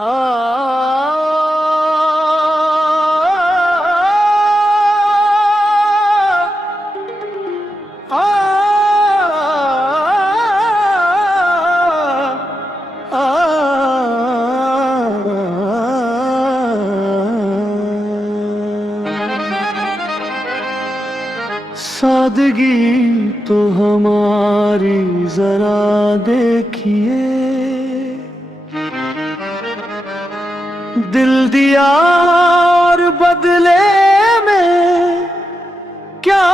आ, आ, सादगी तो हमारी जरा देखिए, दिल दिया और बदले में क्या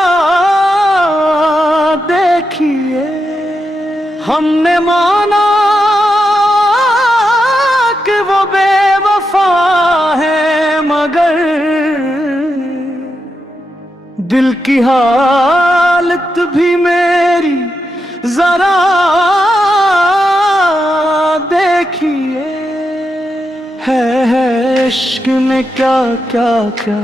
देखिए। हमने माना कि वो बेवफा है, मगर दिल की हालत भी मेरी जरा देखिए। है इश्क ने क्या क्या क्या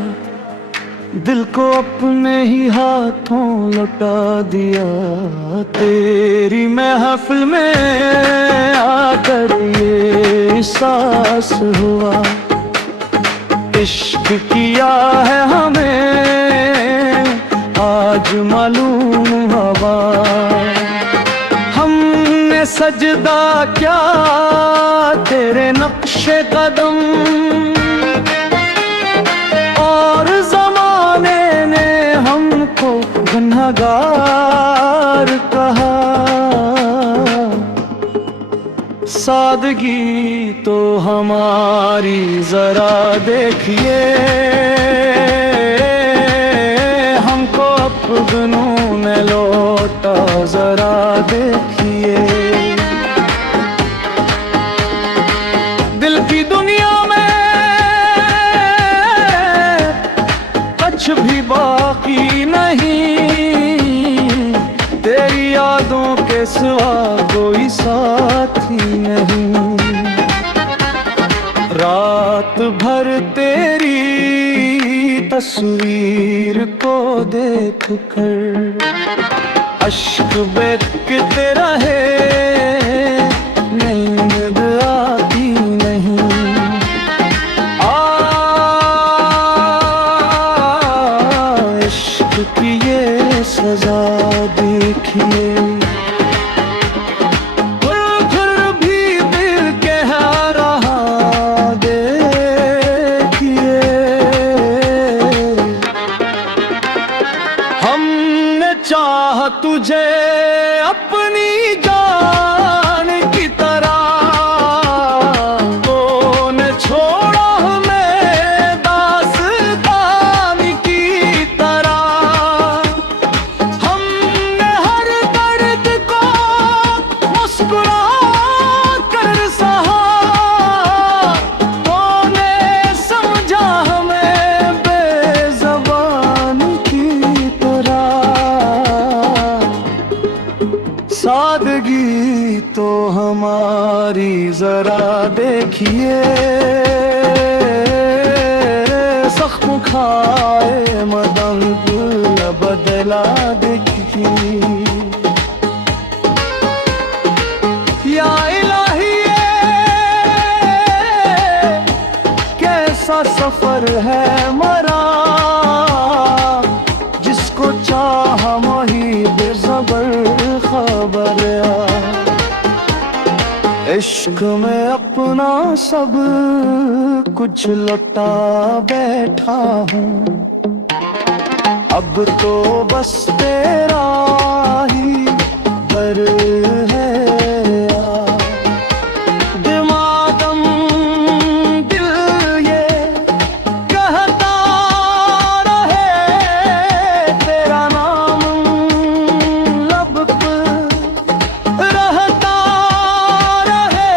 दिल को अपने ही हाथों लौटा दिया। तेरी महफिल में आकर ये एहसास हुआ, इश्क किया है हमें आज मालूम हवा। हमने सजदा क्या तेरे नक्शे कदम, और जमाने ने हमको गुनहगार कहा। सादगी तो हमारी जरा देखिए, हमको अपनों ने लौटा जरा देखिए। दिल की दुनिया में कुछ भी बाकी नहीं, तेरी यादों के सिवा कोई साथी नहीं। रात भर तेरी तस्वीर को देख कर अश्क बहते रहे, नींद आती नहीं। इश्क की ये सजा देखिए, चाह तुझे अपनी जान की तरह, तूने छोड़ा हमें दास्तान की तरह। हमने हर दर्द को मुस्कुरा कर सहा, तूने समझा हमें बेज़बान की तरह। सादगी तो हमारी जरा देखिए, जख्म खाए मदन दिल बदला देखिए। या इलाही कैसा सफर है मरा, जिसको चाह वही बेज़बर खबर आ। इश्क में अपना सब कुछ लौटा बैठा हूँ, अब तो बस तेरा ही दर है। दिमागम दिल ये कहता रहे, तेरा नाम लब पे रहता रहे।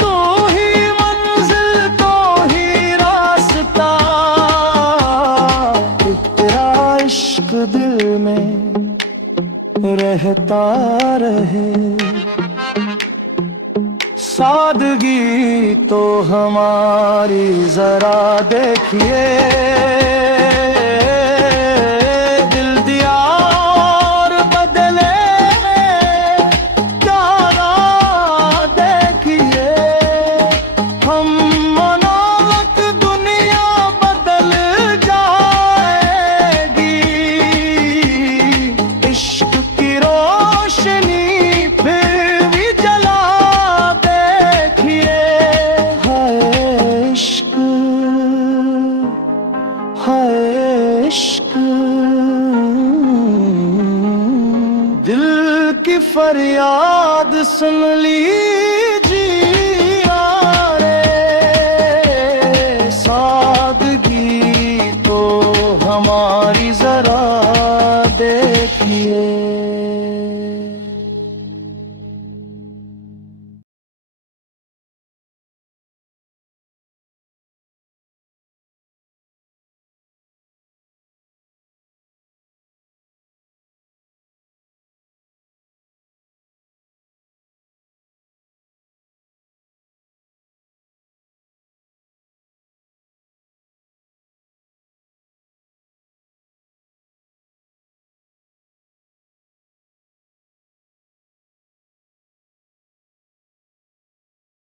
तू ही मंजिल तो ही रास्ता, तेरा इश्क दिल में रहता रहे। सादगी तो हमारी जरा देखिए, दिल दिया और बदले क्या देखिए। सुन ली